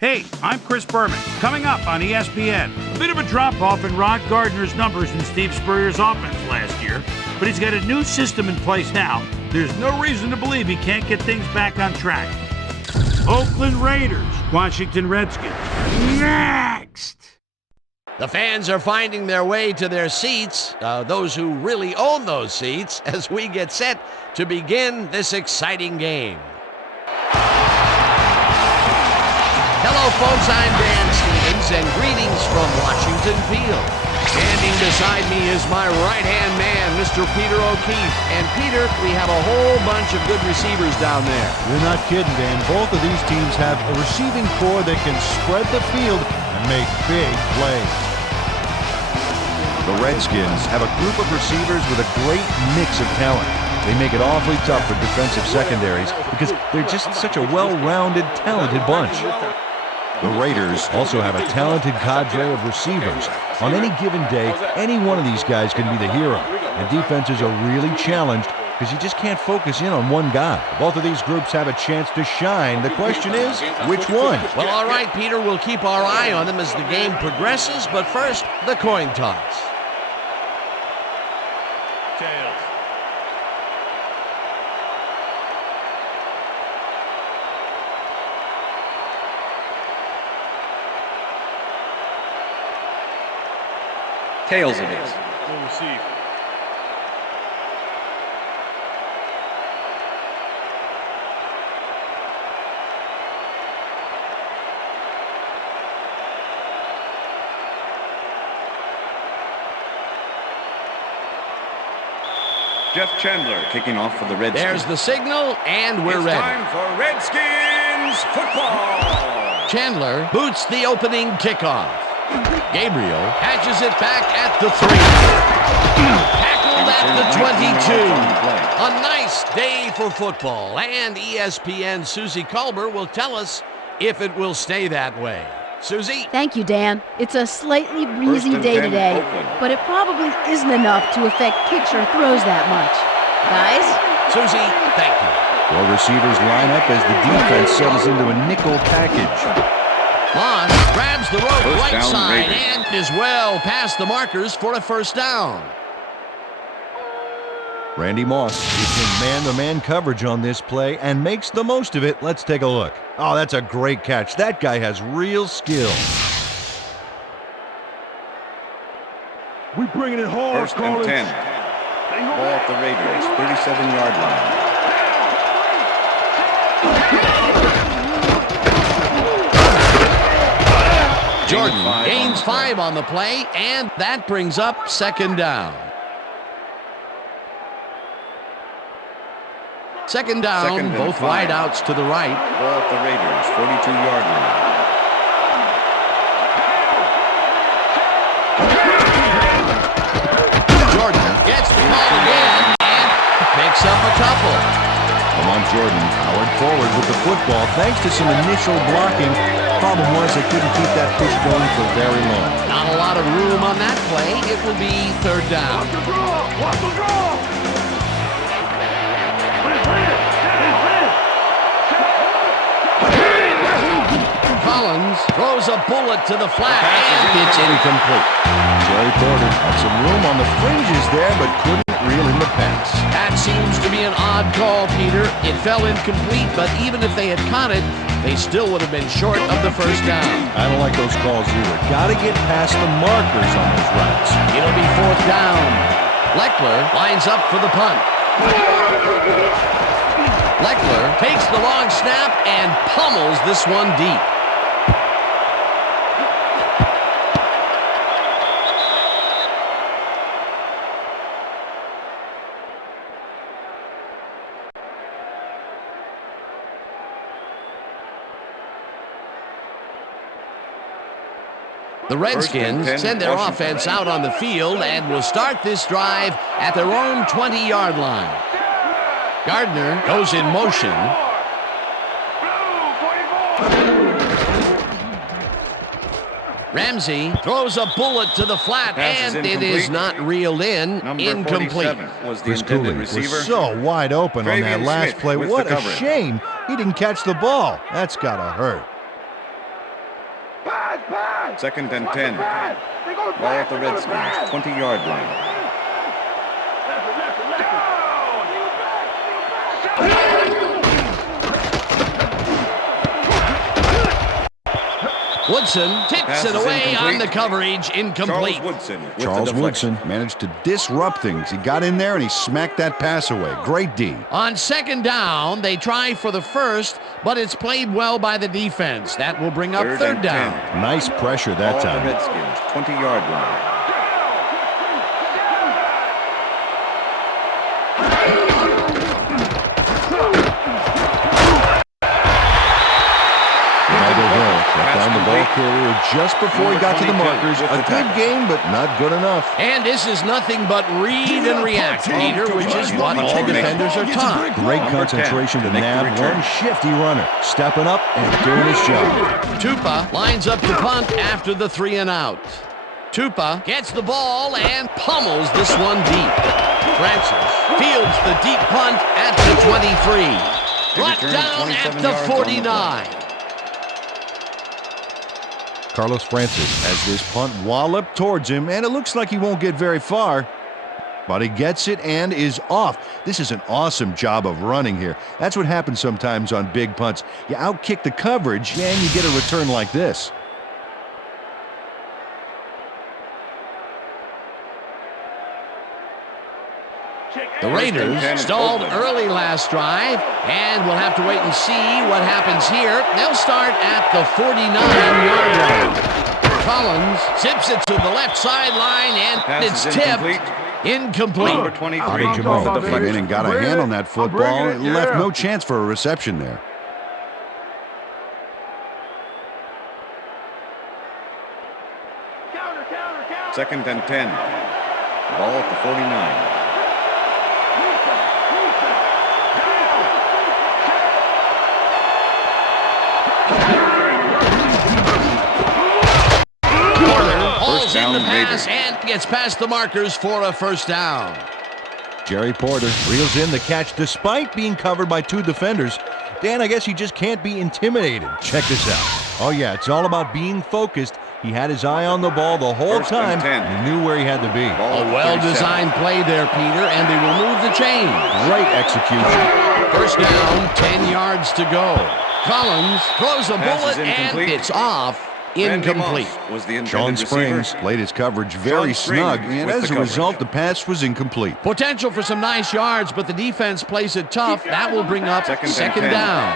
Hey, I'm Chris Berman. Coming up on ESPN, a bit of a drop-off in Rod Gardner's numbers in Steve Spurrier's offense last year, but he's got a new system in place now. There's no reason to believe he can't get things back on track. Oakland Raiders, Washington Redskins. Next! The fans are finding their way to their seats, those who really own those seats, as we get set to begin this exciting game. Hello, folks. I'm Dan Stevens, and greetings from Washington Field. Standing beside me is my right-hand man, Mr. Peter O'Keefe. And, Peter, we have a whole bunch of good receivers down there. You're not kidding, Dan. Both of these teams have a receiving core that can spread the field and make big plays. The Redskins have a group of receivers with a great mix of talent. They make it awfully tough for defensive secondaries because they're just such a well-rounded, talented bunch. The Raiders also have a talented cadre of receivers. On any given day, any one of these guys can be the hero. And defenses are really challenged because you just can't focus in on one guy. Both of these groups have a chance to shine. The question is, which one? Well, all right, Peter, we'll keep our eye on them as the game progresses. But first, the coin toss. Tails. Tails it is. Will receive. Jeff Chandler kicking off for the Redskins. There's the signal, and we're It's ready. time for Redskins football. Chandler boots the opening kickoff. Gabriel catches it back at the 3. Tackled at the 22. A nice day for football, and ESPN Susie Culber will tell us if it will stay that way. Susie? Thank you, Dan. It's a slightly breezy day today, but it probably isn't enough to affect kicks or throws that much. Guys? Susie, thank you. Well, receivers line up as the defense settles into a nickel package. Moss grabs the rope First right down, side Raiders. and is well past the markers for a first down. Randy Moss is in man-to-man coverage on this play and makes the most of it. Let's take a look. Oh, that's a great catch. That guy has real skill. We bringing it hard, First and 10. Ball at the Raiders, 37-yard line. Jordan gains 5 on the play, and that brings up second down. Second down, both wideouts to the right. Ball at the Raiders, 42-yard line. Jordan gets the call again and picks up a couple. Lamont Jordan powered forward with the football thanks to some initial blocking. Problem was they couldn't keep that push going for very long. Not a lot of room on that play. It will be third down. Collins throws a bullet to the flat, and it's incomplete. Jerry Porter had some room on the fringes there, but couldn't reel in the pass. That seems to be an odd call, Peter. It fell incomplete, but even if they had caught it, they still would have been short of the first down. I don't like those calls either. Got to get past the markers on those routes. It'll be fourth down. Leckler lines up for the punt. Leckler takes the long snap and pummels this one deep. The Redskins send their offense out on the field and will start this drive at their own 20-yard line. Gardner goes in motion. Ramsey throws a bullet to the flat, and it is not reeled in. Number Incomplete. 47 was the Chris intended Cooley was receiver. so wide open on that Travian last Smith play. with What the a coverage. shame he didn't catch the ball. That's got to hurt. Second and 10. Ball at the Redskins, 20-yard line. Woodson tips it away on the coverage, incomplete. Charles Woodson managed to disrupt things. He got in there and he smacked that pass away. Great D. On second down, they try for the first, but it's played well by the defense. That will bring up third down. Nice pressure that time. Ball at the Redskins, 20-yard line. Down the ball carrier just before he got to the markers. A good game, but not good enough. And this is nothing but read and react, Peter, which is what all defenders are taught. Great concentration to nab one shifty runner, stepping up and doing his job. Tupa lines up to punt after the 3 and out. Tupa gets the ball and pummels this one deep. Francis fields the deep punt at the 23. Brought down at the 49. Carlos Francis has this punt walloped towards him, and it looks like he won't get very far. But he gets it and is off. This is an awesome job of running here. That's what happens sometimes on big punts. You outkick the coverage, and you get a return like this. The Raiders stalled early last drive, and we'll have to wait and see what happens here. They'll start at the 49-yard line. Collins zips it to the left sideline, and it's tipped. Incomplete. Number 23. Adi Jamal came in and got a hand on that football. It left no chance for a reception there. Second and 10. Ball at the 49. Hauls in the pass and gets past the markers for a first down. Jerry Porter reels in the catch despite being covered by 2 defenders. Dan, I guess he just can't be intimidated. Check this out. Oh, yeah, it's all about being focused. He had his eye on the ball the whole time and he knew where he had to be. A well-designed play there, Peter, and they will move the chain. Great execution. First down, 10 yards to go. Collins throws a bullet and it's off. Incomplete. Was the Sean Springs laid his coverage very snug, and as a result, the pass was incomplete. Potential for some nice yards, but the defense plays it tough. That will bring up second down.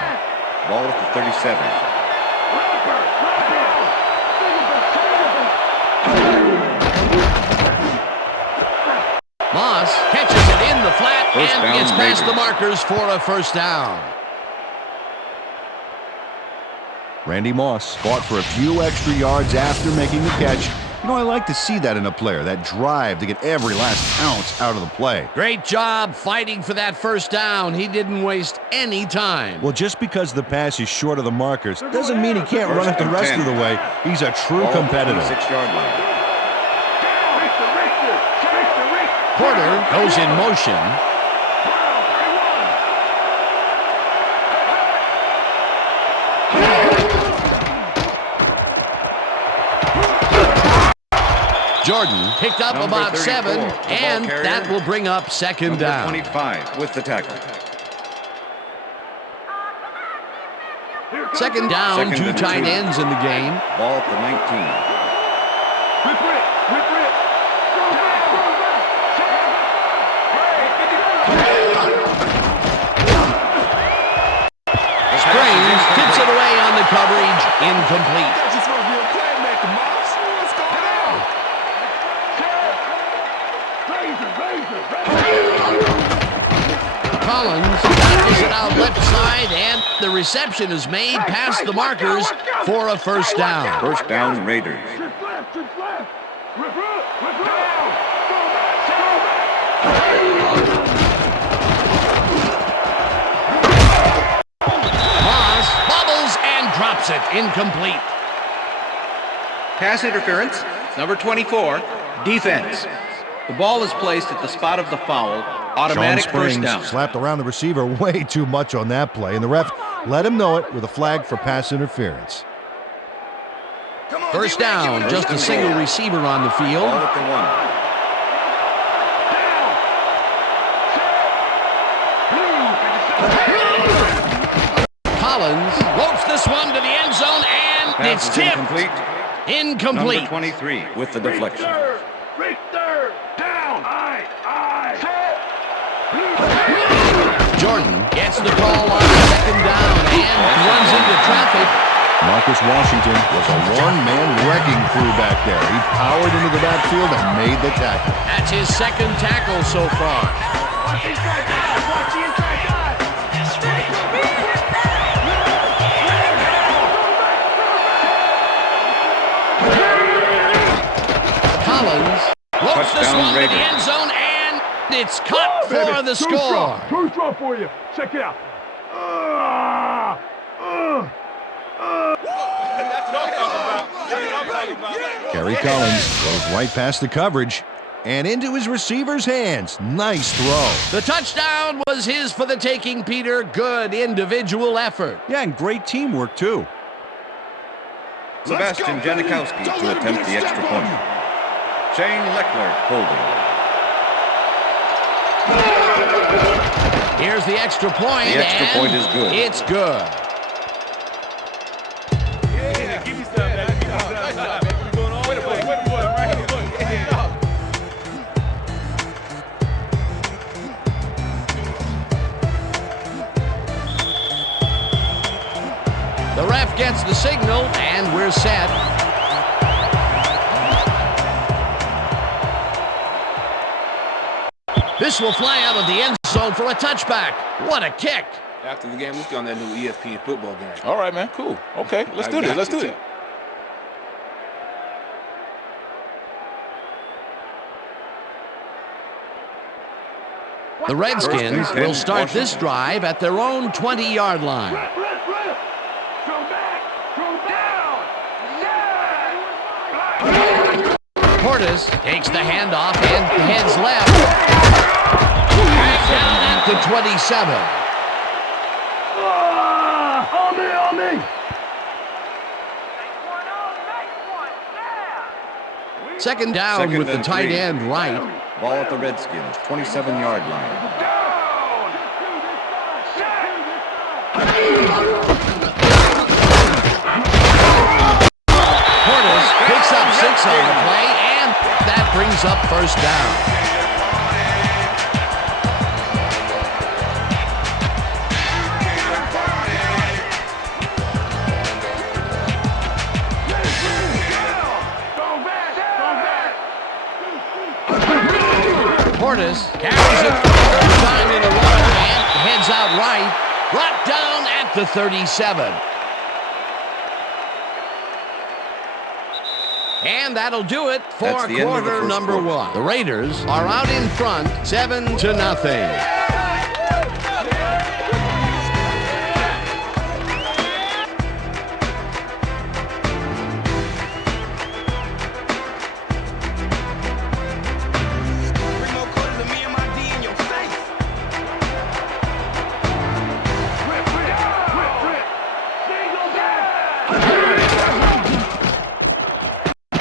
Ball at the 37. Moss catches it in the flat and gets past the markers for a first down. Randy Moss fought for a few extra yards after making the catch. You know, I like to see that in a player, that drive to get every last ounce out of the play. Great job fighting for that first down. He didn't waste any time. Well, just because the pass is short of the markers doesn't mean he can't run it the rest of the way. He's a true competitor. 6-yard line. Porter goes in motion. Jordan picked up about 7, and that will bring up second down. 25 with the tackle. Second down, 2 tight ends in the game. Ball at the 19. Springs tips it away on the coverage, incomplete. Collins tackles it out left side, and the reception is made past the markers for a first down. First down, Raiders. Moss bobbles and drops it, incomplete. Pass interference, number 24, defense. The ball is placed at the spot of the foul. Automatic first down. Slapped around the receiver way too much on that play, and the ref let him know it with a flag for pass interference. First down, just a single receiver on the field. Ball at the 1. Collins floats this one to the end zone, and Pass it's is tipped. incomplete. Incomplete. Number 23 with the deflection. Jordan gets the call on second down and runs into traffic. Marcus Washington was a one-man wrecking crew back there. He powered into the backfield and made the tackle. That's his second tackle so far. Collins floats this Touchdown, one to the Raiders. end zone, and it's caught for the score. Two strong for you. Check it out. Gary Collins goes right past the coverage and into his receiver's hands. Nice throw. The touchdown was his for the taking, Peter. Good individual effort. Yeah, and great teamwork, too. Sebastian Janikowski to attempt the extra point. Shane Leckler holding. Here's the extra point. The extra and point is good. It's good. The ref gets the signal, and we're set. This will fly out of the end zone for a touchback. What a kick. After the game, let's get on that new ESPN football game. All right, man. Cool. Okay, let's do this. Let's do it. The Redskins will start this drive at their own 20-yard line. Portis takes the handoff and heads left. Back down at the 27. On me. Second down with the and tight 3. end right. Ball at the Redskins, 27-yard line. Portis picks up 6 on the play, and that brings up first down. Portis carries it for the third time in a row and heads out right, brought down at the 37. And that'll do it for That's the end of the quarter first number quarter. 1. The Raiders are out in front, 7-0.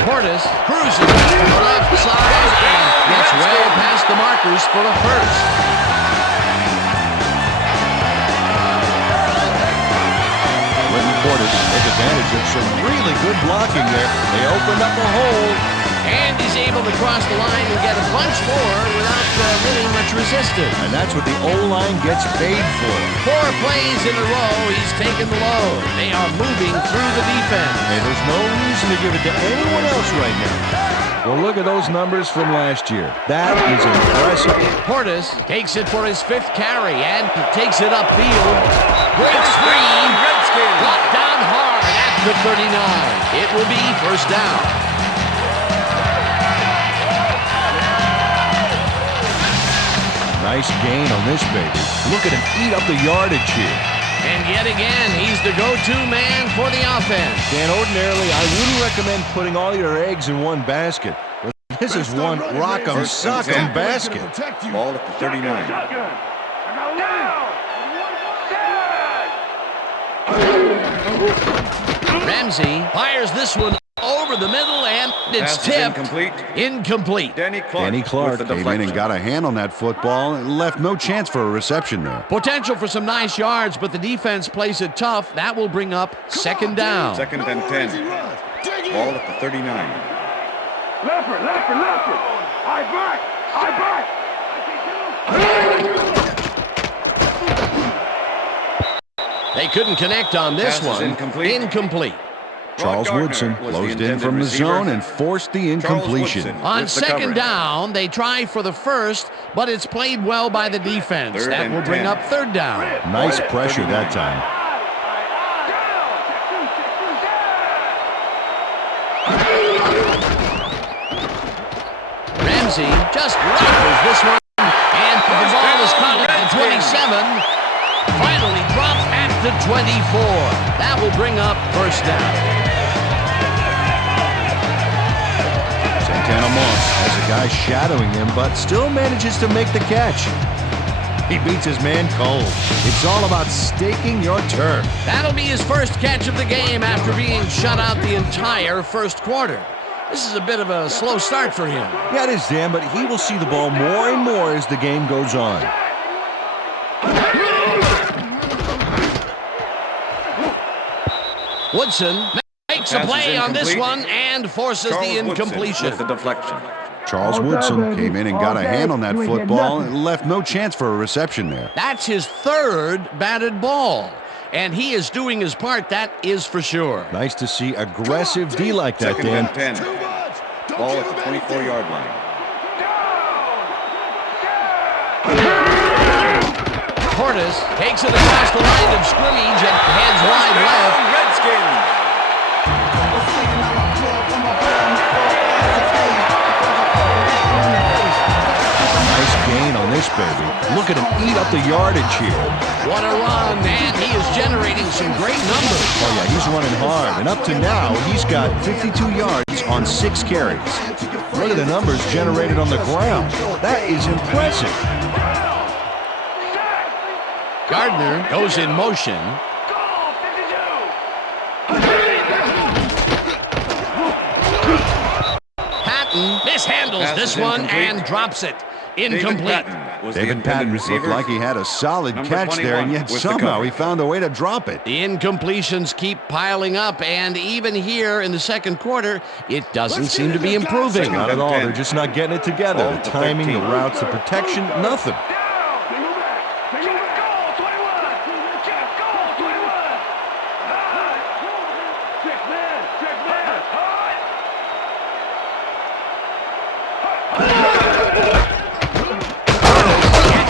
Portis cruises to the left side and gets well past the markers for a first. Clinton Portis took advantage of some really good blocking there. They opened up a hole. And he's able to cross the line and get a bunch more without really much resistance. And that's what the O-line gets paid for. 4 plays in a row, he's taken the load. They are moving through the defense. And there's no reason to give it to anyone else right now. Well, look at those numbers from last year. That is impressive. Portis takes it for his 5th carry and takes it upfield. Breaks free. Brought down hard at the 39. It will be first down. Nice gain on this baby. Look at him eat up the yardage here. And yet again, he's the go-to man for the offense. Dan, ordinarily, I wouldn't recommend putting all your eggs in one basket. But this is one rock'em sock'em basket. Ball at the 39. Ramsey fires this one over the middle, and it's tipped. Incomplete. Danny Clark came in and got a hand on that football and left no chance for a reception there. Potential for some nice yards, but the defense plays it tough. That will bring up second down. Second and 10. Ball at the 39. Leopard. I back. They couldn't connect on this one. Incomplete. Charles Woodson closed in from the zone and forced the incompletion. On second down, they try for the first, but it's played well by the defense. That will bring up third down. Nice pressure that time. Ramsey just rifles this one, and the ball is caught at the 27. Finally dropped at the 24. That will bring up first down. Santana Moss has a guy shadowing him, but still manages to make the catch. He beats his man cold. It's all about staking your turf. That'll be his first catch of the game after being shut out the entire first quarter. This is a bit of a slow start for him. Yeah, it is, Dan, but he will see the ball more and more as the game goes on. Woodson makes a play on this one and forces the incompletion. With the deflection. Charles Woodson came in and got a hand on that football and left no chance for a reception there. That's his third batted ball, and he is doing his part, that is for sure. Nice to see aggressive D like that, Second Dan. and 10. Ball at the 24-yard line. Portis takes it across the line of scrimmage and heads wide left. Redskins. Nice gain on this baby. Look at him eat up the yardage here. What a run, and he is generating some great numbers. Oh, yeah, he's running hard. And up to now, he's got 52 yards on 6 carries. Look at the numbers generated on the ground. That is impressive. Gardner goes in motion. Patton mishandles this one and drops it. Incomplete. David Patton looked like he had a solid catch there, and yet somehow he found a way to drop it. The incompletions keep piling up, and even here in the second quarter, it doesn't seem to be improving. Not at all. They're just not getting it together. The timing, the routes, the protection, nothing.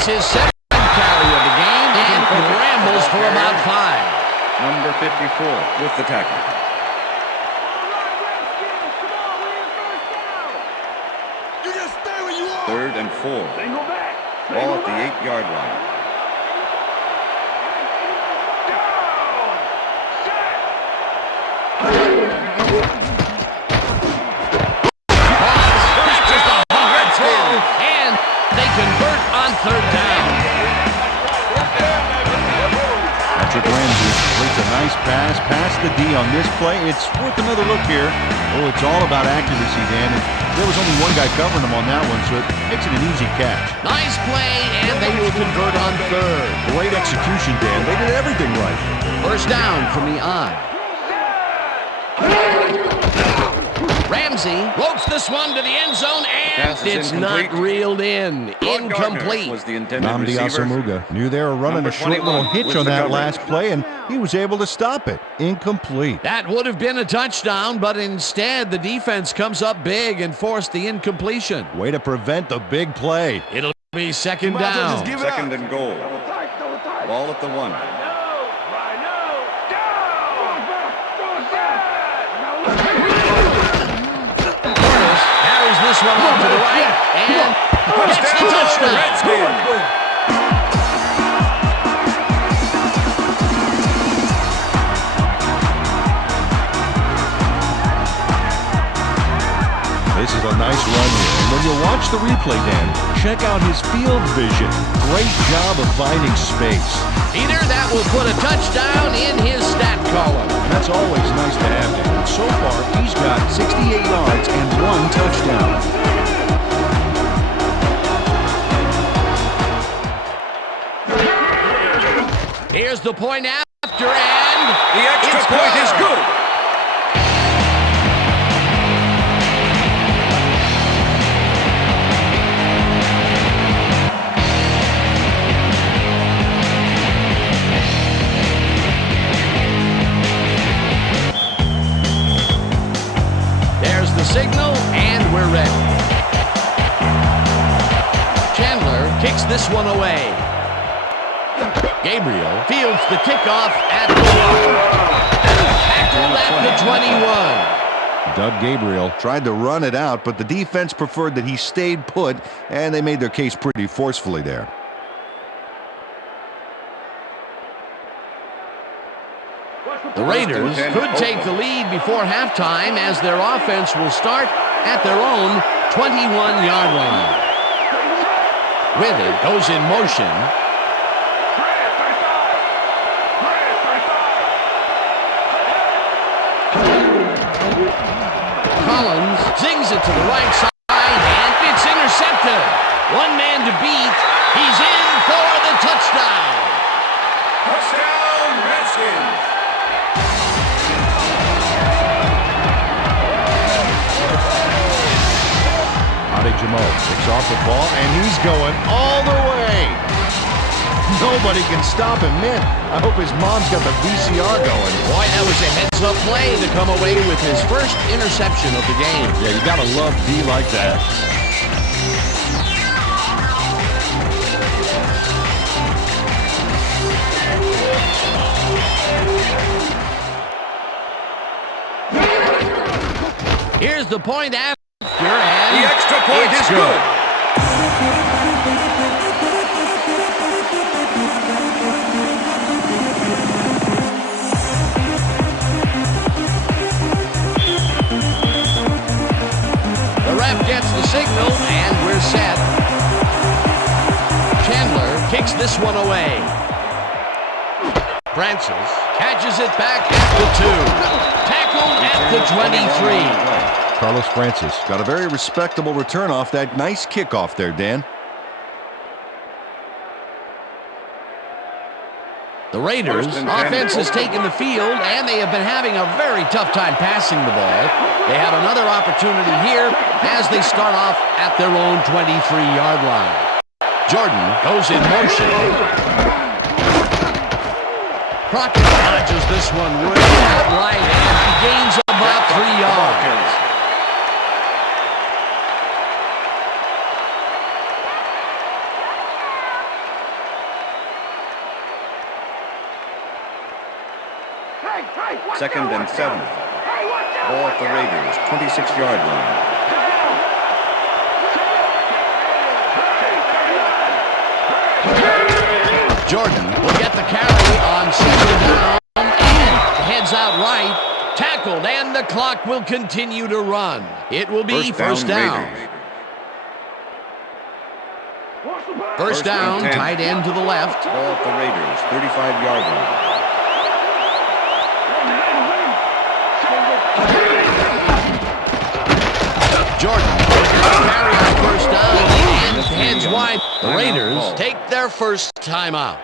His second carry of the game and rambles for about 5. Number 54 with the tackle. Third and 4. Ball at the 8-yard line. And they convert on third down. Patrick Ramsey completes a nice pass past the D on this play. It's worth another look here. Oh, it's all about accuracy, Dan. And there was only one guy covering him on that one, so it makes it an easy catch. Nice play, and they will convert on third. Great execution, Dan. They did everything right. First down from the I. Ramsey ropes this one to the end zone, and it's not reeled in. Incomplete. Was the intended Nnamdi receiver. Asomugha knew they were running a short little hitch on that last play, and he was able to stop it. Incomplete. That would have been a touchdown, but instead the defense comes up big and forced the incompletion. Way to prevent the big play. It'll be second down. Second and goal. Ball at the 1. Carries this one off to the right and gets the touchdown. This is a nice run here. And when you watch the replay, Dan, check out his field vision. Great job of finding space. Peter, that will put a touchdown in his stat column. And that's always nice to have, Dan. And so far, he's got 68 yards and 1 touchdown. Here's the point after, and The extra point is good. There's the signal, and we're ready. Chandler kicks this one away. Gabriel fields the kickoff at the 1. Tackled at the 21. Doug Gabriel tried to run it out, but the defense preferred that he stayed put, and they made their case pretty forcefully there. The Raiders could take the lead before halftime as their offense will start at their own 21-yard line. With it, goes in motion. Collins zings it to the right side, and it's intercepted. One man to beat. He's in for the touchdown. Touchdown, Redskins. Jamal picks off the ball, and he's going all the way. Nobody can stop him, man. I hope his mom's got the VCR going. Boy, that was a heads-up play to come away with his first interception of the game. Yeah, you gotta love D like that. Here's the point after. The extra point is good. The ref gets the signal, and we're set. Chandler kicks this one away. Francis catches it back at the 2. Tackled at the 23. Carlos Francis got a very respectable return off that nice kickoff there, Dan. The Raiders' offense has taken the field, and they have been having a very tough time passing the ball. They have another opportunity here as they start off at their own 23-yard line. Jordan goes in motion. Crockett dodges this one way out right, and he gains about 3 yards. Second and 7. Ball at the Raiders, 26-yard line. Jordan will get the carry on second down and heads out right. Tackled, and the clock will continue to run. It will be first down. First down, tight end to the left. Ball at the Raiders, 35-yard line. Jordan will carry on first down and heads wide. The Raiders take their first timeout.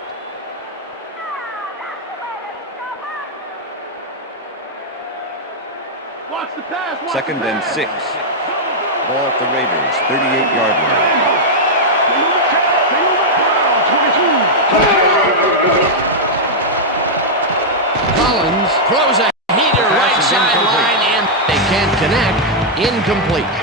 Second and 6. Ball at the Raiders, 38-yard line. Collins throws a heater right sideline, and they can't connect. Incomplete.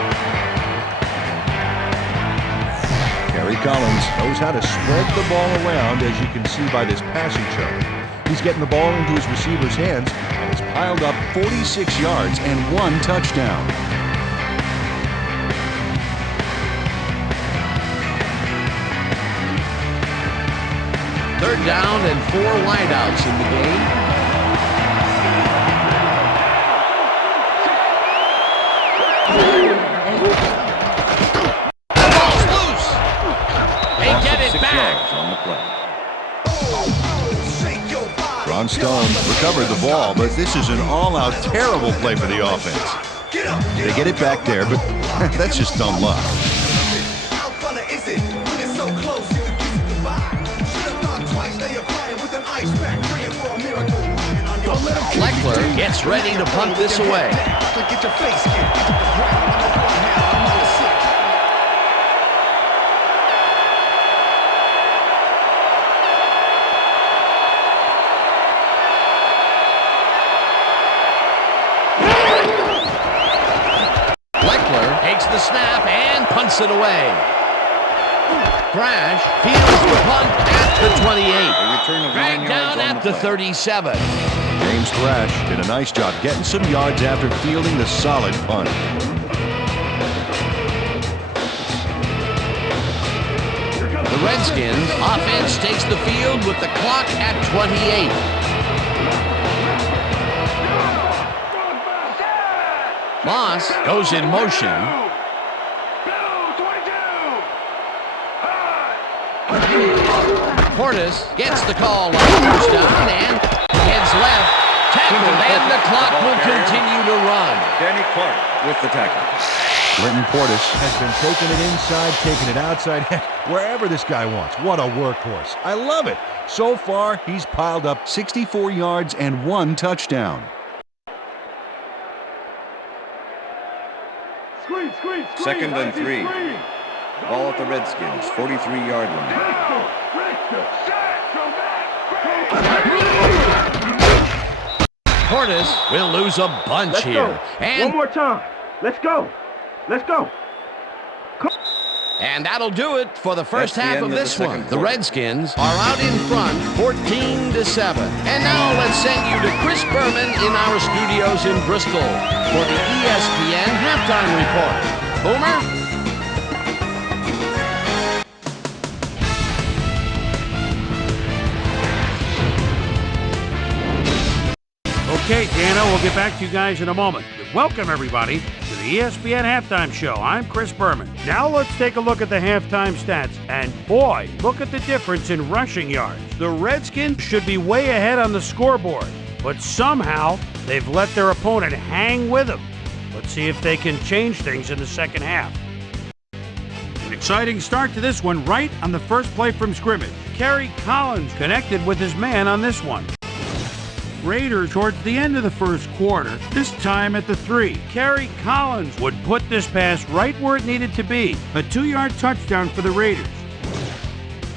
Kerry Collins knows how to spread the ball around, as you can see by this passing chart. He's getting the ball into his receiver's hands and has piled up 46 yards and 1 touchdown. Third down and 4 wideouts in the game. yards on the play. Ron Stone recovered the ball, but this is an all-out terrible play for the offense. They get it back there, but that's just dumb luck. Fleckler gets ready to punt this away. Fleckler takes the snap and punts it away. Crash fields the punt at the 28. Dragged down at the 37. James Thrash did a nice job getting some yards after fielding the solid punt. The Redskins offense takes the field with the clock at 28. Moss goes in motion. Portis gets the call on first down and heads left. Tackled, and the clock will continue to run. Danny Clark with the tackle. Clinton Portis has been taking it inside, taking it outside, wherever this guy wants. What a workhorse. I love it. So far, he's piled up 64 yards and 1 touchdown. Second and 3. Ball at the Redskins, 43-yard line. Portis will lose a bunch here. And one more time. Let's go. Let's go. And that'll do it for the first That's the half end of of the this second one. The quarter. Redskins are out in front, 14-7. And now let's send you to Chris Berman in our studios in Bristol for the ESPN halftime report. Boomer? Okay, Dana, we'll get back to you guys in a moment. Welcome, everybody, to the ESPN Halftime Show. I'm Chris Berman. Now let's take a look at the halftime stats. And boy, look at the difference in rushing yards. The Redskins should be way ahead on the scoreboard, but somehow they've let their opponent hang with them. Let's see if they can change things in the second half. An exciting start to this one right on the first play from scrimmage. Kerry Collins connected with his man on this one. Raiders towards the end of the first quarter, this time at the 3. Kerry Collins would put this pass right where it needed to be. A 2-yard touchdown for the Raiders.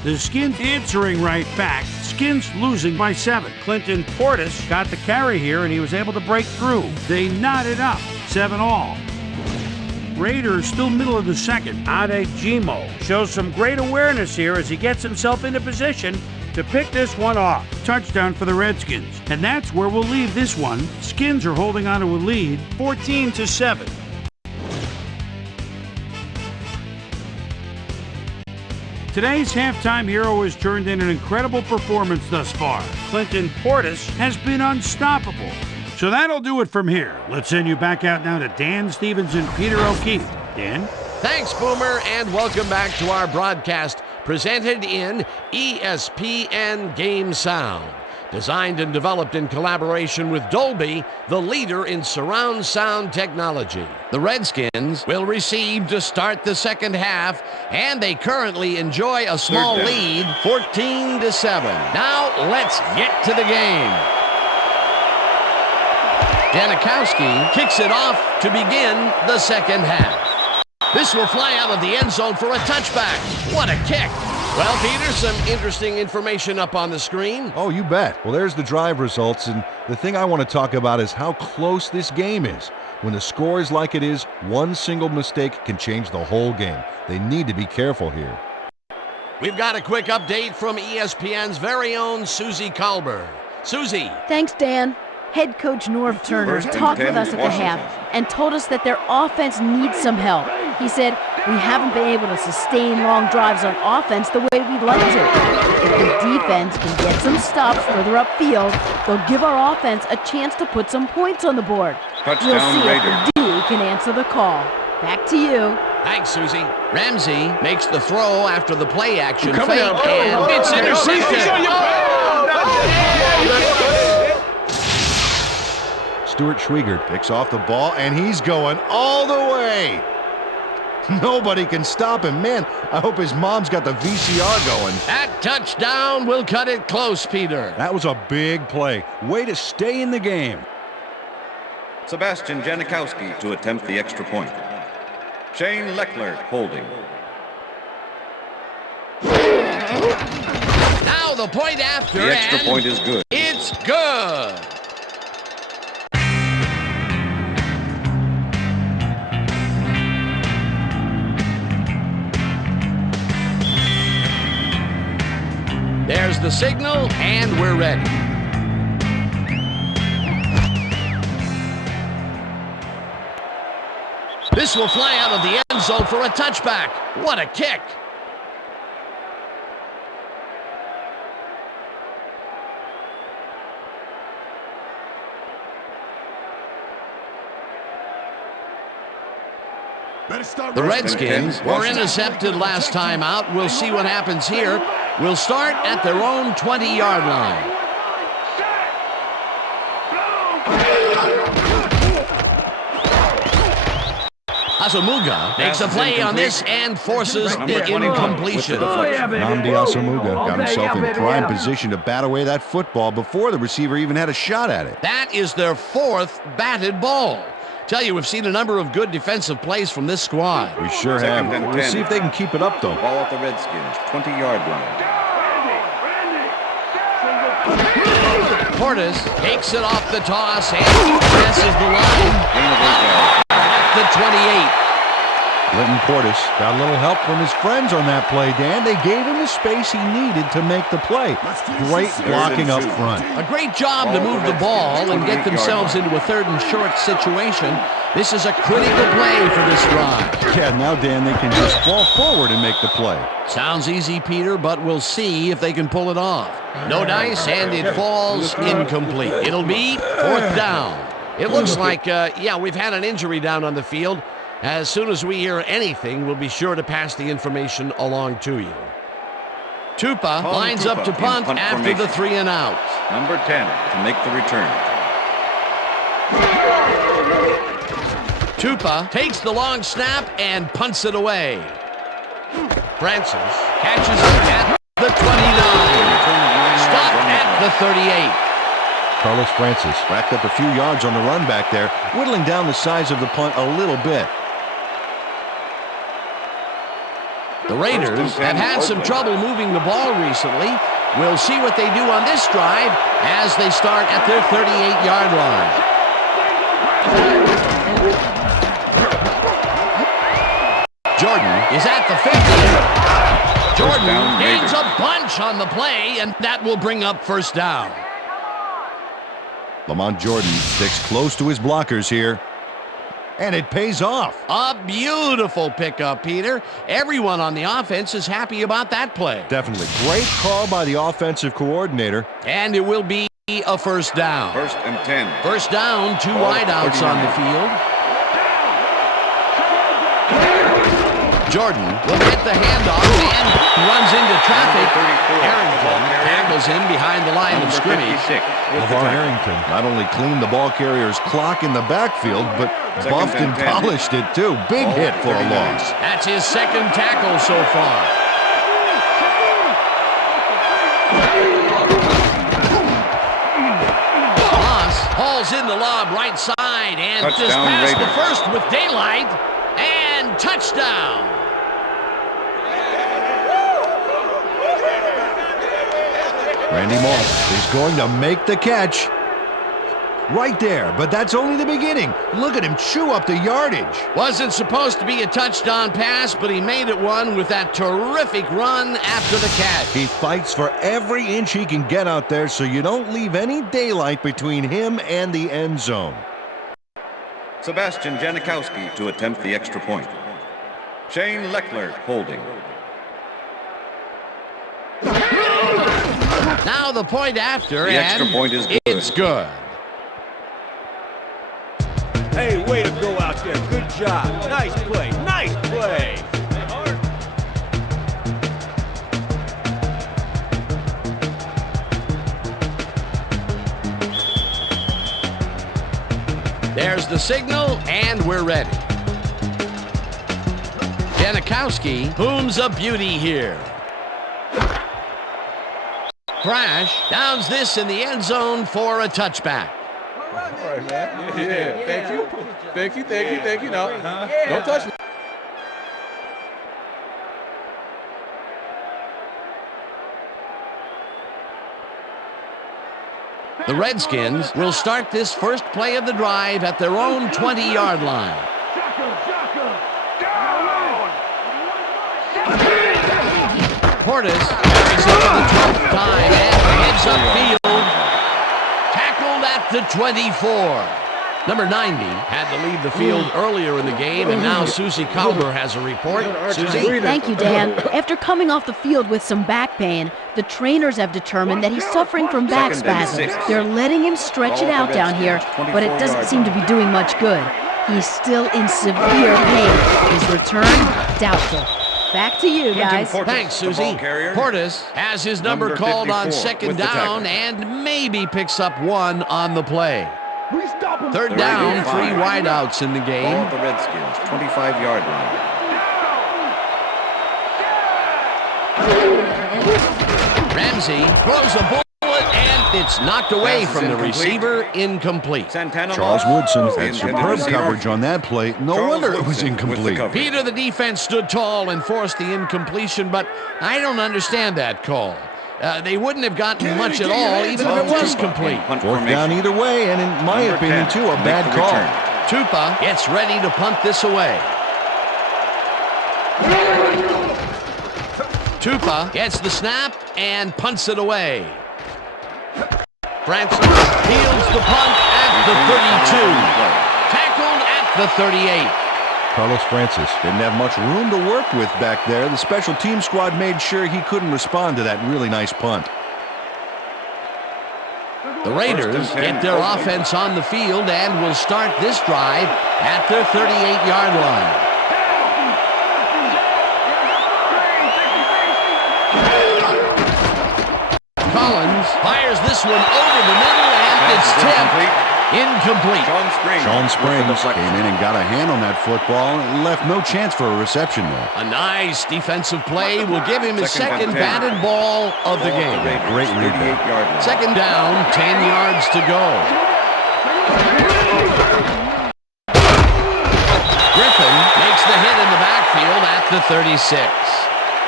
The Skins answering right back. Skins losing by 7. Clinton Portis got the carry here and he was able to break through. They knotted up, 7-all. Raiders still middle of the second. Ade Gimo shows some great awareness here as he gets himself into position to pick this one off. Touchdown for the Redskins. And that's where we'll leave this one. Skins are holding on to a lead, 14-7. Today's halftime hero has turned in an incredible performance thus far. Clinton Portis has been unstoppable. So that'll do it from here. Let's send you back out now to Dan Stevens and Peter O'Keefe. Dan? Thanks, Boomer, and welcome back to our broadcast presented in ESPN Game Sound. Designed and developed in collaboration with Dolby, the leader in surround sound technology. The Redskins will receive to start the second half, and they currently enjoy a small lead, 14-7. Now let's get to the game. Janikowski kicks it off to begin the second half. This will fly out of the end zone for a touchback. What a kick. Well, Peter, some interesting information up on the screen. Oh, you bet. Well, there's the drive results, and the thing I want to talk about is how close this game is. When the score is like it is, one single mistake can change the whole game. They need to be careful here. We've got a quick update from ESPN's very own Susie Kalber. Susie. Thanks, Dan. Head coach Norv Turner talked with us at the half and told us that their offense needs some help. He said, we haven't been able to sustain long drives on offense the way we'd like to. If the defense can get some stops further upfield, they'll give our offense a chance to put some points on the board. Touchdown, we'll see Raiders. if the D can answer the call. Back to you. Thanks, Susie. Ramsey makes the throw after the play action fake, and it's intercepted. Stuart Schwiegert picks off the ball, and he's going all the way. Nobody can stop him. Man, I hope his mom's got the VCR going. That touchdown will cut it close, Peter. That was a big play. Way to stay in the game. Sebastian Janikowski to attempt the extra point. Shane Leckler holding. Now the point after, The extra and point is good. it's good. There's the signal, and we're ready. This will fly out of the end zone for a touchback. What a kick. The Redskins were intercepted last time out. We'll see what happens here. We'll start at their own 20-yard line. Asamuga makes a play on this and forces the incompletion. Nnamdi Asomugha got himself in prime position to bat away that football before the receiver even had a shot at it. That is their fourth batted ball. Tell you, we've seen a number of good defensive plays from this squad. We sure have. We'll see if they can keep it up, though. Ball at the Redskins, 20-yard line. Portis takes it off the toss and passes the line at the 28. Clinton Portis got a little help from his friends on that play, Dan. They gave him the space he needed to make the play. Great blocking up front. A great job to move the ball and get themselves into a third and short situation. This is a critical play for this drive. Yeah, now, Dan, they can just fall forward and make the play. Sounds easy, Peter, but we'll see if they can pull it off. No dice, and it falls incomplete. It'll be fourth down. It looks like, we've had an injury down on the field. As soon as we hear anything, we'll be sure to pass the information along to you. Tupa lines up to punt after the 3 and out. Number 10 to make the return. Tupa takes the long snap and punts it away. Francis catches it at the 29. Stopped at the 38. Carlos Francis racked up a few yards on the run back there, whittling down the size of the punt a little bit. The Raiders have had some trouble moving the ball recently. We'll see what they do on this drive as they start at their 38-yard line. Jordan is at the 50. Jordan gains a bunch on the play, and that will bring up first down. Lamont Jordan sticks close to his blockers here. And it pays off. A beautiful pickup, Peter. Everyone on the offense is happy about that play. Definitely. Great call by the offensive coordinator. And it will be a first down. First and 10. First down, 2 wideouts on the field. Jordan will get the handoff and runs into traffic. Harrington tackles him behind the line of scrimmage. LeVar Harrington not only cleaned the ball carrier's clock in the backfield, but buffed and polished it too. Big hit for a loss. That's his second tackle so far. Moss hauls in the lob right side and just past the first with daylight and touchdown. Randy Moss is going to make the catch. Right there, but that's only the beginning. Look at him chew up the yardage. Wasn't supposed to be a touchdown pass, but he made it one with that terrific run after the catch. He fights for every inch he can get out there, so you don't leave any daylight between him and the end zone. Sebastian Janikowski to attempt the extra point. Shane Leckler holding. Now the point after, the extra point is good. It's good. Hey, way to go out Yeah, good job. Nice play. Nice play. There's the signal, and we're ready. Janikowski booms a beauty here. Crash downs this in the end zone for a touchback. All right, man. Yeah. Thank you. Thank you. Thank you. Thank you. No, don't touch me. The Redskins will start this first play of the drive at their own 20-yard line. Portis carries it for the 12th time and heads upfield. Tackled at the 24. Number 90 had to leave the field earlier in the game, and now Susie Calmer has a report. Susie? Thank you, Dan. After coming off the field with some back pain, the trainers have determined that he's suffering from back spasms. They're letting him stretch it out down here, but it doesn't seem to be doing much good. He's still in severe pain. His return, doubtful. Back to you, guys. Thanks, Susie. Portis has his number called on second down and maybe picks up one on the play. Third down, 3 wideouts in the game. Ball the Redskins, 25-yard line. Ramsey throws a bullet, and it's knocked away from the receiver, incomplete. Charles Woodson had superb coverage on that play. No wonder it was incomplete. Peter, the defense, stood tall and forced the incompletion, but I don't understand that call. They wouldn't have gotten much at all, even if it was complete. Fourth down either way, and in my opinion, too, a bad call. Tupa gets ready to punt this away. Tupa gets the snap and punts it away. Francis fields the punt at the 32. Tackled at the 38. Carlos Francis didn't have much room to work with back there. The special team squad made sure he couldn't respond to that really nice punt. The Raiders get their offense on the field and will start this drive at their 38-yard line. Collins fires this one over the middle, and it's tipped. Incomplete. Sean Springs came in and got a hand on that football and left no chance for a reception there. A nice defensive play will give him his second batted ball of the game. Great read there. Second down, 10 yards to go. Griffin makes the hit in the backfield at the 36.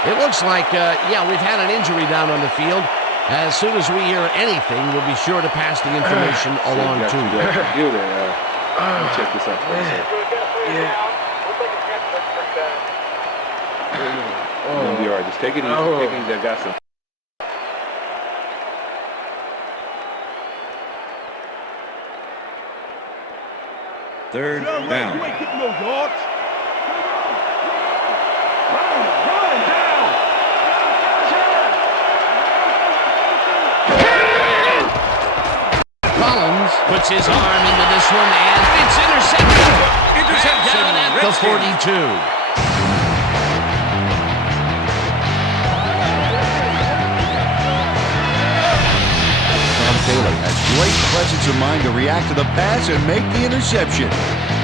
It looks like, we've had an injury down on the field. As soon as we hear anything, we'll be sure to pass the information along to you. Check this out for a second. You'll be all right. Just take it easy. Take it easy. I got some. Third down. Collins puts his arm into this one, and it's intercepted. Down at the 42. Tom Taylor has great presence of mind to react to the pass and make the interception.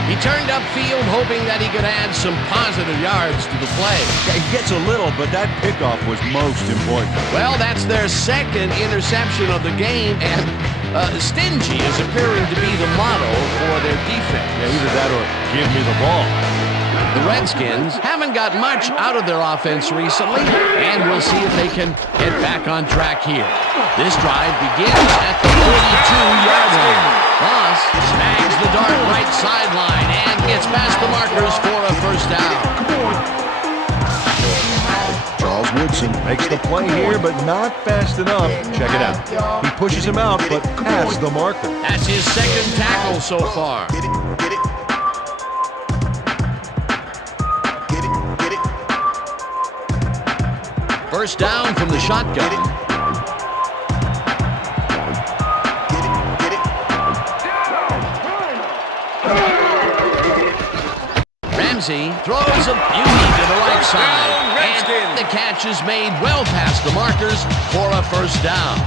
He turned upfield hoping that he could add some positive yards to the play. He gets a little, but that pickoff was most important. Well, that's their second interception of the game, and stingy is appearing to be the motto for their defense. Yeah, either that or give me the ball. The Redskins haven't got much out of their offense recently, and we'll see if they can get back on track here. This drive begins at the 42-yard line. Moss snags the dart right sideline and gets past the markers for a first down. Charles Woodson makes the play here, but not fast enough. Check it out. He pushes him out, but past the marker. That's his second tackle so far. First down from the shotgun. Ramsey throws a beauty to the right side. And the catch is made well past the markers for a first down.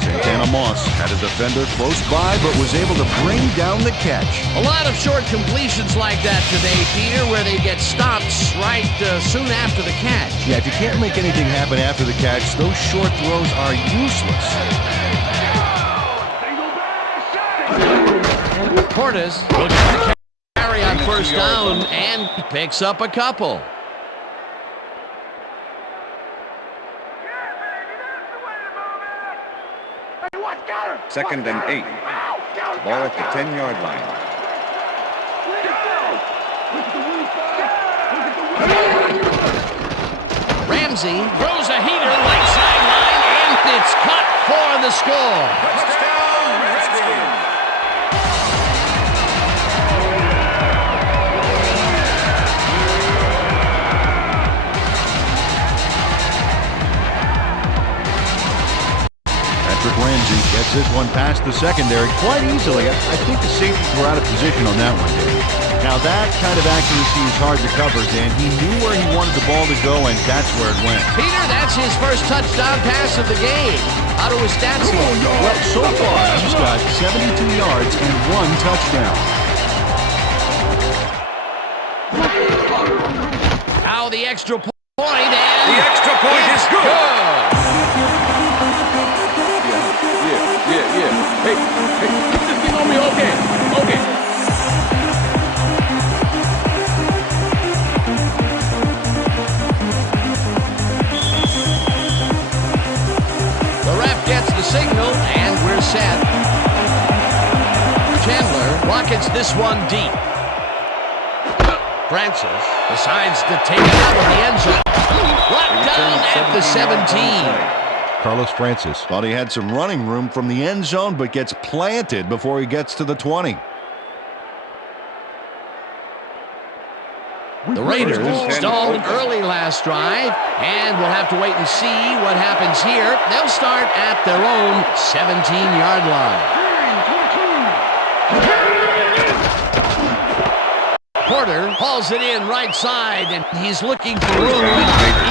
Santana Moss had a defender close by, but was able to bring down the catch. A lot of short completions like that today, Peter, where they get stopped right soon after the catch. Yeah, if you can't make anything happen after the catch, those short throws are useless. Portis will get the carry on first down and picks up a couple. Second and 8. Ball at the 10-yard line. Ramsey throws a heater right sideline, and it's caught for the score. Touchdown, Redskins! Ramsey gets this one past the secondary quite easily. I think the safeties were out of position on that one, Dave. Now that kind of accuracy is hard to cover, Dan. He knew where he wanted the ball to go, and that's where it went. Peter, that's his first touchdown pass of the game. How do his stats look? Well, so far, he's got 72 yards and 1 touchdown. Now the extra point, and the extra point is good. Hey, keep this thing on me, okay. The ref gets the signal, and we're set. Chandler rockets this one deep. Francis decides to take it out of the end zone. Brought down at the 17. Carlos Francis thought he had some running room from the end zone, but gets planted before he gets to the 20. The Raiders stalled early last drive, and we'll have to wait and see what happens here. They'll start at their own 17-yard line. Porter hauls it in right side, and he's looking for room.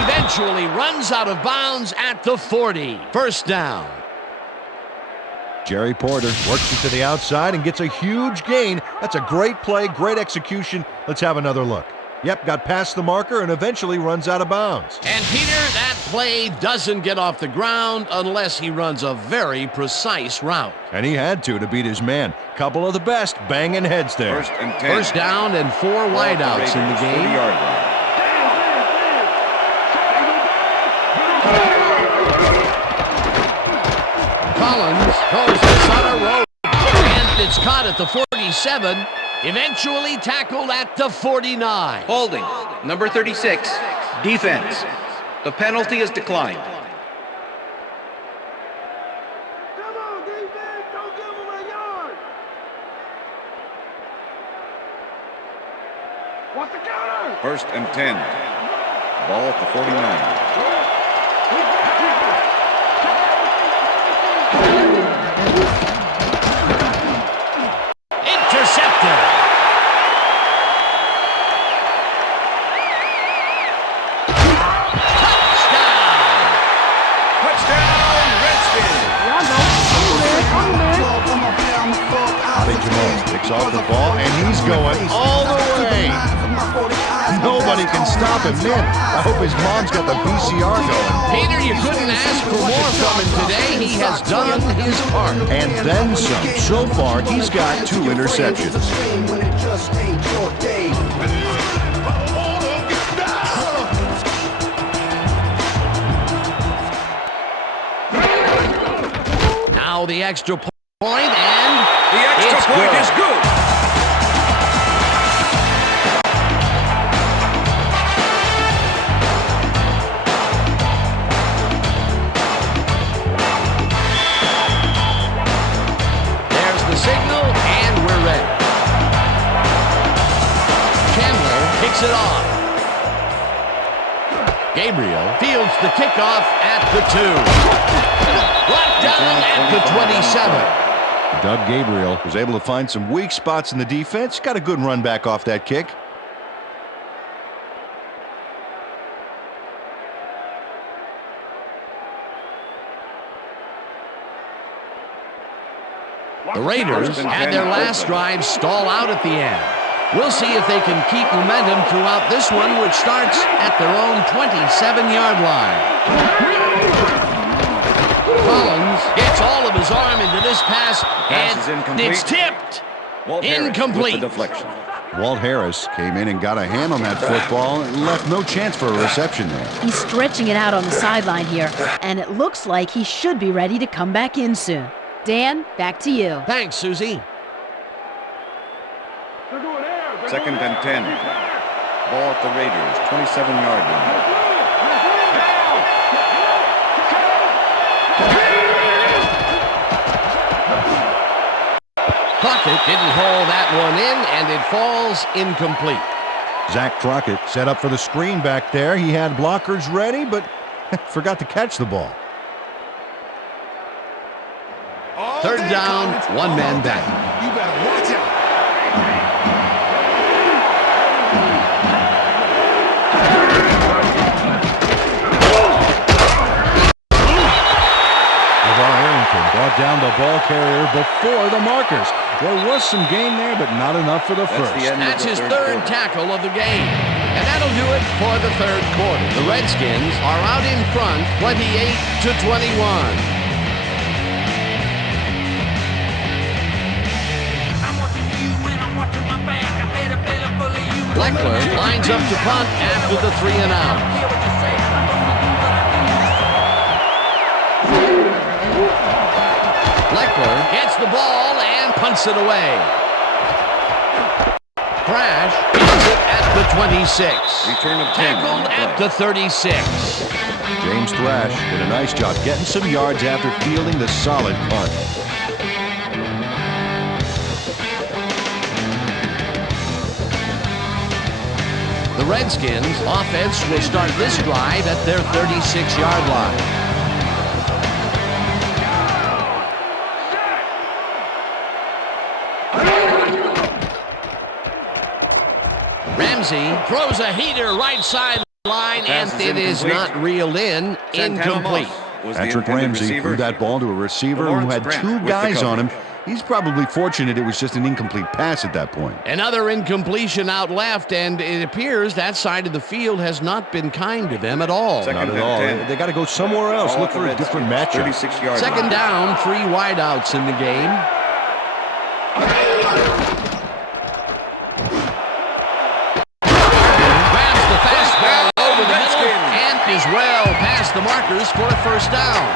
Eventually runs out of bounds at the 40. First down. Jerry Porter works it to the outside and gets a huge gain. That's a great play, great execution. Let's have another look. Yep, got past the marker and eventually runs out of bounds. And Peter, that play doesn't get off the ground unless he runs a very precise route. And he had to beat his man. Couple of the best banging heads there. First and 10. First down and 4 wideouts in the game. Collins throws this on a rope, and it's caught at the 47. Eventually tackled at the 49. Holding, number 36, defense. The penalty is declined. Come on, defense, don't give him a yard. What's the counter? First and 10. Ball at the 49. Off the ball, and he's going all the way. Nobody can stop him. Man, I hope his mom's got the VCR going. Peter, you couldn't ask for more from him today. He has done his part. And then some. So far, he's got 2 interceptions. Now the extra point, and the extra point is good. There's the signal, and we're ready. Chandler picks it off. Gabriel fields the kickoff at the 2. Brought down at the 27. Doug Gabriel was able to find some weak spots in the defense. Got a good run back off that kick. The Raiders had their last drive stall out at the end. We'll see if they can keep momentum throughout this one, which starts at their own 27-yard line. Collins gets all of his arm into this pass, and it's tipped. Incomplete. With the deflection. Walt Harris came in and got a hand on that football and left no chance for a reception there. He's stretching it out on the sideline here, and it looks like he should be ready to come back in soon. Dan, back to you. Thanks, Susie. Second and 10. Ball at the Raiders, 27-yard line. Crockett didn't haul that one in, and it falls incomplete. Zach Crockett set up for the screen back there. He had blockers ready, but forgot to catch the ball. Third down, one man back. You better watch out. Brought down the ball carrier before the markers. There was some gain there, but not enough for the first. That's his third tackle of the game. And that'll do it for the third quarter. The Redskins are out in front, 28-21. Leckler lines up to punt after the 3-and-out. Leckler gets the ball and punts it away. Crash gets it at the 26. Return of 10. Tackled at the 36. James Thrash did a nice job getting some yards after fielding the solid punt. The Redskins offense will start this drive at their 36-yard line. Ramsey throws a heater right sideline, and it is not reeled in. Incomplete. Patrick Ramsey threw that ball to a receiver who had two guys on him. He's probably fortunate it was just an incomplete pass at that point. Another incompletion out left, and it appears that side of the field has not been kind to them at all. Not at all. They got to go somewhere else. Look for a different matchup. Second down, 3 wideouts in the game. Grabs the fastball over the middle and is well past the markers for a first down.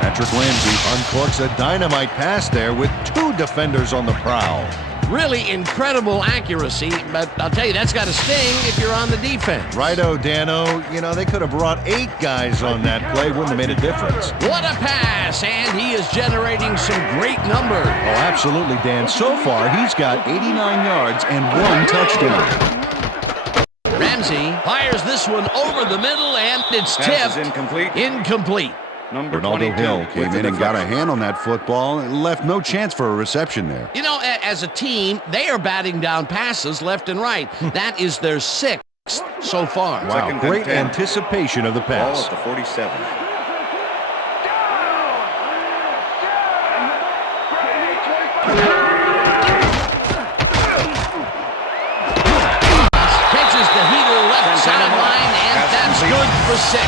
Patrick Ramsey uncorks a dynamite pass there with 2 defenders on the prowl. Really incredible accuracy, but I'll tell you, that's got to sting if you're on the defense. Righto, Dano. You know, they could have brought 8 guys on that play. Wouldn't have made a difference. What a pass, and he is generating some great numbers. Oh, absolutely, Dan. So far, he's got 89 yards and 1 touchdown. Ramsey fires this one over the middle, and it's tipped. Incomplete. Ronaldo Hill came in and got a hand on that football and left no chance for a reception there. You know, as a team, they are batting down passes left and right. That is their 6th so far. Wow, great anticipation of the pass. Ball at the 47. Pitches the heater left sideline, and that's good for 6.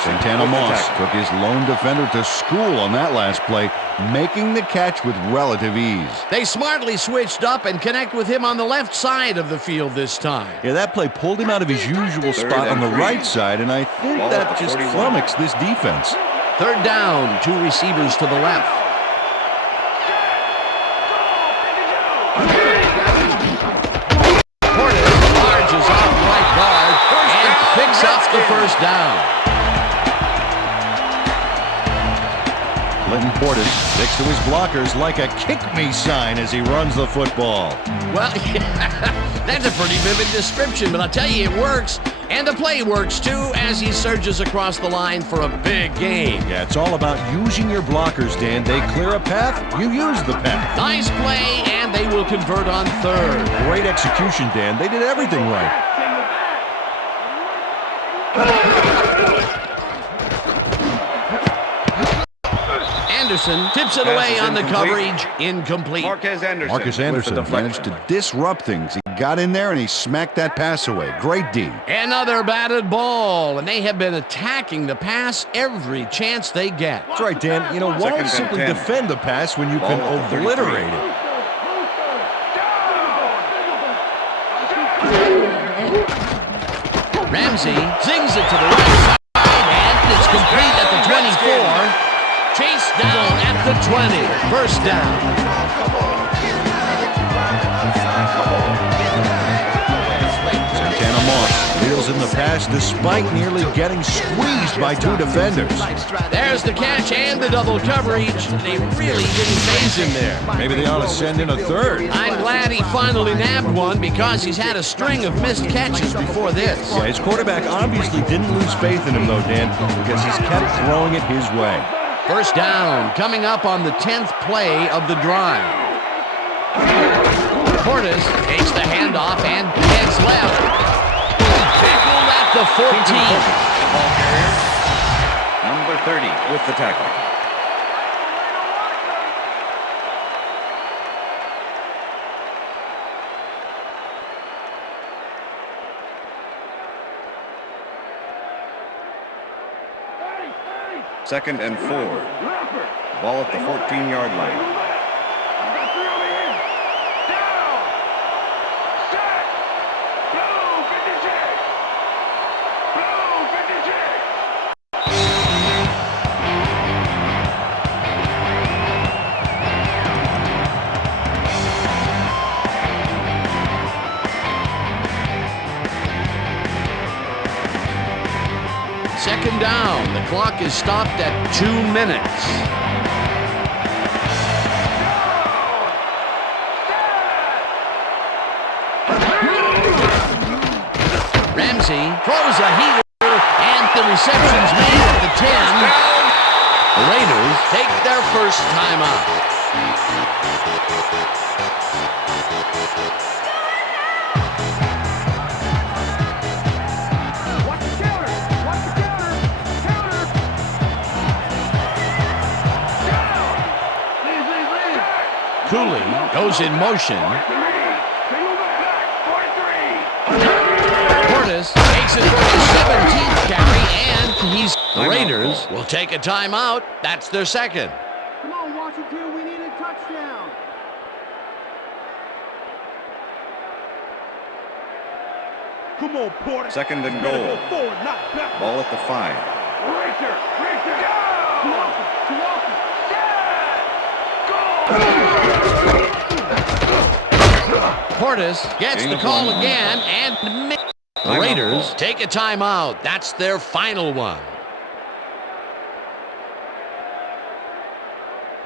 Santana Moss took his lone defender to school on that last play, making the catch with relative ease. They smartly switched up and connect with him on the left side of the field this time. Yeah, that play pulled him out of his usual spot on the right side, and I think that just flummoxed this defense. Third down, 2 receivers to the left. Portis charges off right guard and picks up the first down. Clinton Portis sticks to his blockers like a kick-me sign as he runs the football. Well, that's a pretty vivid description, but I'll tell you, it works. And the play works, too, as he surges across the line for a big gain. Yeah, it's all about using your blockers, Dan. They clear a path, you use the path. Nice play, and they will convert on third. Great execution, Dan. They did everything right. Anderson tips it away on the coverage. Incomplete. Marquez Marcus Anderson managed to disrupt things. He got in there and he smacked that pass away. Great D. Another batted ball, and they have been attacking the pass every chance they get. That's right, Dan. You know, why simply defend the pass when you can obliterate it? Ramsey zings it to the right side, and it's complete at the 24. Chase down at the 20. First down. Santana Moss reels in the pass despite nearly getting squeezed by two defenders. There's the catch and the double coverage. They really didn't phase him there. Maybe they ought to send in a third. I'm glad he finally nabbed one because he's had a string of missed catches before this. Yeah, his quarterback obviously didn't lose faith in him, though, Dan, because he's kept throwing it his way. First down, coming up on the 10th play of the drive. Portis takes the handoff and heads left. Tackled at the 14. Ball carrier, number 30 with the tackle. Second and 4. Ball at the 14-yard line. Second down. The clock is stopped at 2 minutes. Ramsey throws a heater, and the reception's made at the 10. The Raiders take their first timeout. Cooley goes in motion. Portis takes it for his 17th carry, and the Raiders will take a timeout. That's their second. Come on, Washington, we need a touchdown. Come on, Porter. Second and goal. Forward, not back. Ball at the 5. Portis gets the call again, and the Raiders take a timeout. That's their final one.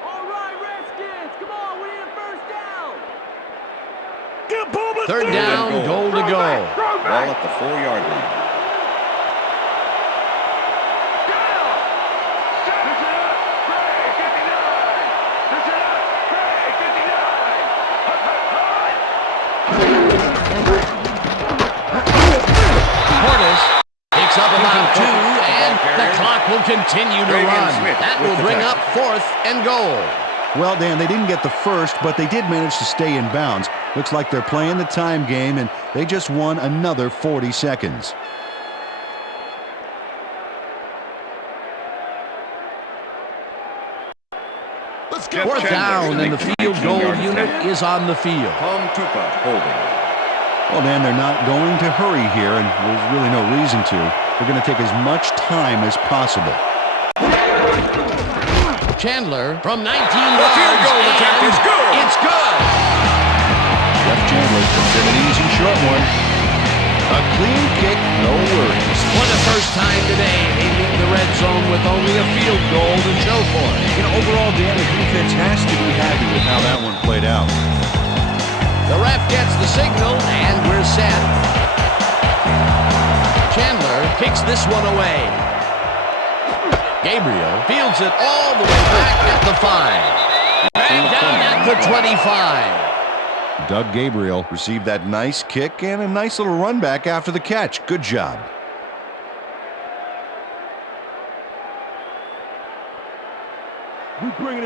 All right, Redskins, come on, we need a first down. Third down, goal to go. Ball at the 4-yard line. Will continue to run. That will bring up 4th and goal. Well, Dan, they didn't get the first, but they did manage to stay in bounds. Looks like they're playing the time game, and they just won another 40 seconds. Fourth down, and the field goal unit is on the field. Tom Tupa holding. Well, Dan, they're not going to hurry here, and there's really no reason to. They're going to take as much time as possible. Chandler from 19 yards. Field goal attempt is good. It's good. Jeff Chandler puts in an easy short one. A clean kick, no worries. For the first time today, they leave the red zone with only a field goal to show for it. You know, overall, Dan, the defense has to be happy with how that one played out. The ref gets the signal, and we're set. Chandler kicks this one away. Gabriel fields it all the way back at the 5. Back down at the 25. Doug Gabriel received that nice kick and a nice little run back after the catch. Good job.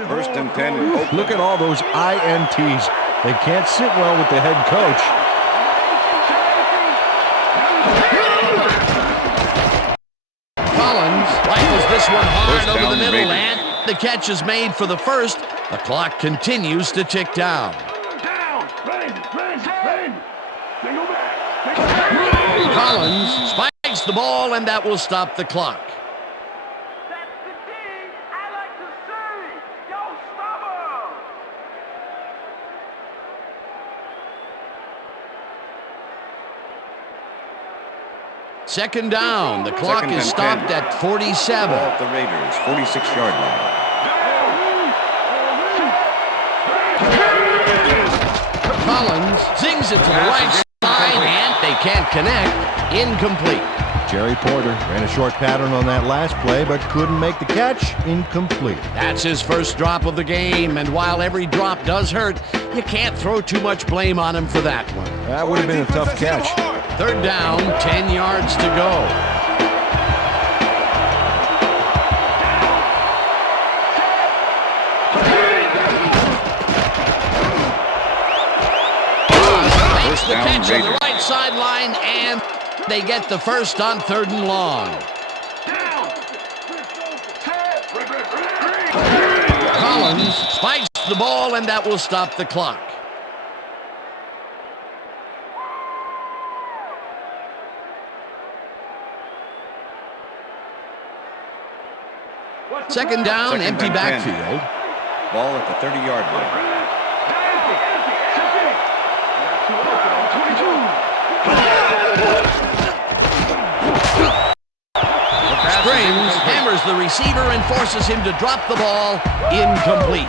First and 10. Look at all those INTs. They can't sit well with the head coach. Collins rifles this one hard First over the down, middle, Raiders. and the catch is made for the first. The clock continues to tick down. Collins spikes the ball, and that will stop the clock. That's the team I like to see. Yo, stop 'em. Second down. The clock Second is and stopped 10. at 47. Ball at the Raiders, 46-yard line. Collins zings it to the right side, and they can't connect. Incomplete. Jerry Porter ran a short pattern on that last play, but couldn't make the catch. Incomplete. That's his first drop of the game, and while every drop does hurt, you can't throw too much blame on him for that one. That would have been a tough catch. Third down, 10 yards to go. Makes the down, catch on the Raiders. right sideline, and they get the first on 3rd and long. Collins spikes the ball, and that will stop the clock. Second down, Second empty and 10. backfield. Ball at the 30-yard line. Springs hammers the receiver and forces him to drop the ball. Incomplete.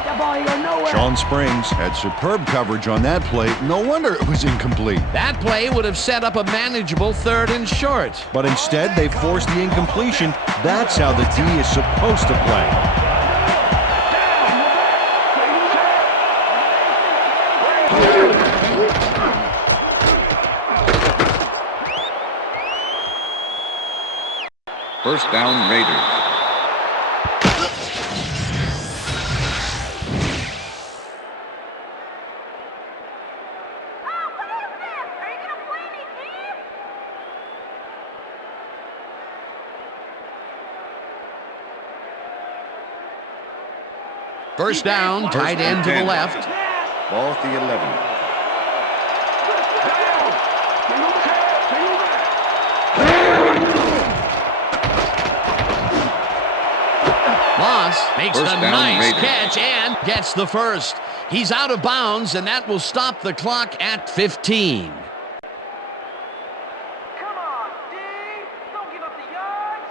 Sean Springs had superb coverage on that play. No wonder it was incomplete. That play would have set up a manageable 3rd and short. But instead, they forced the incompletion. That's how the D is supposed to play. First down, Raiders. First down, tight end to the left. Ball at the 11. Moss makes First a down, nice Raiders. catch and gets the first. He's out of bounds, and that will stop the clock at 15. Come on, D. Don't give up the yards.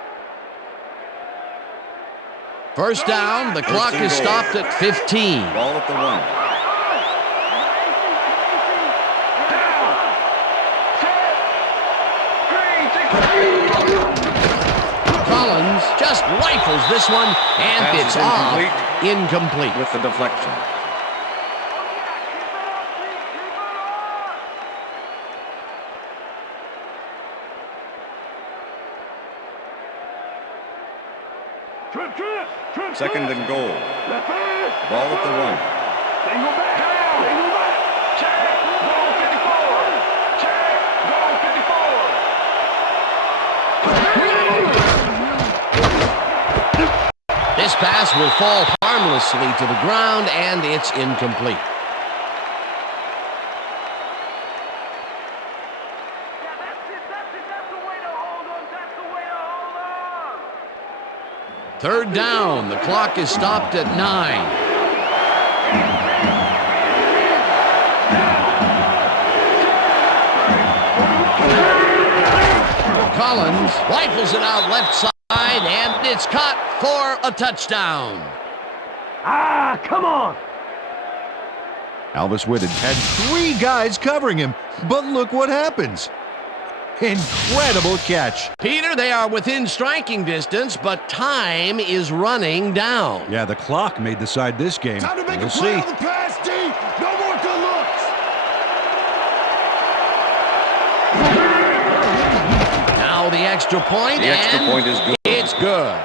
First down, the clock and is goal. stopped at 15. Ball at the 1. Collins just rifles this one, and Pass it's is off. Incomplete. With the deflection. Second and goal. Ball at the 1. This pass will fall harmlessly to the ground, and it's incomplete. That's the way to hold on. That's the way to hold on. Third down, the clock is stopped at 9. Collins rifles it out left side, and it's caught for a touchdown. Ah, come on. Alvis Whitted had 3 guys covering him, but look what happens. Incredible catch. Peter, they are within striking distance, but time is running down. Yeah, the clock may decide this game. Time to make We'll a play see. on the pass, D. No more good looks. Now the extra point, The extra and point is good. it's good.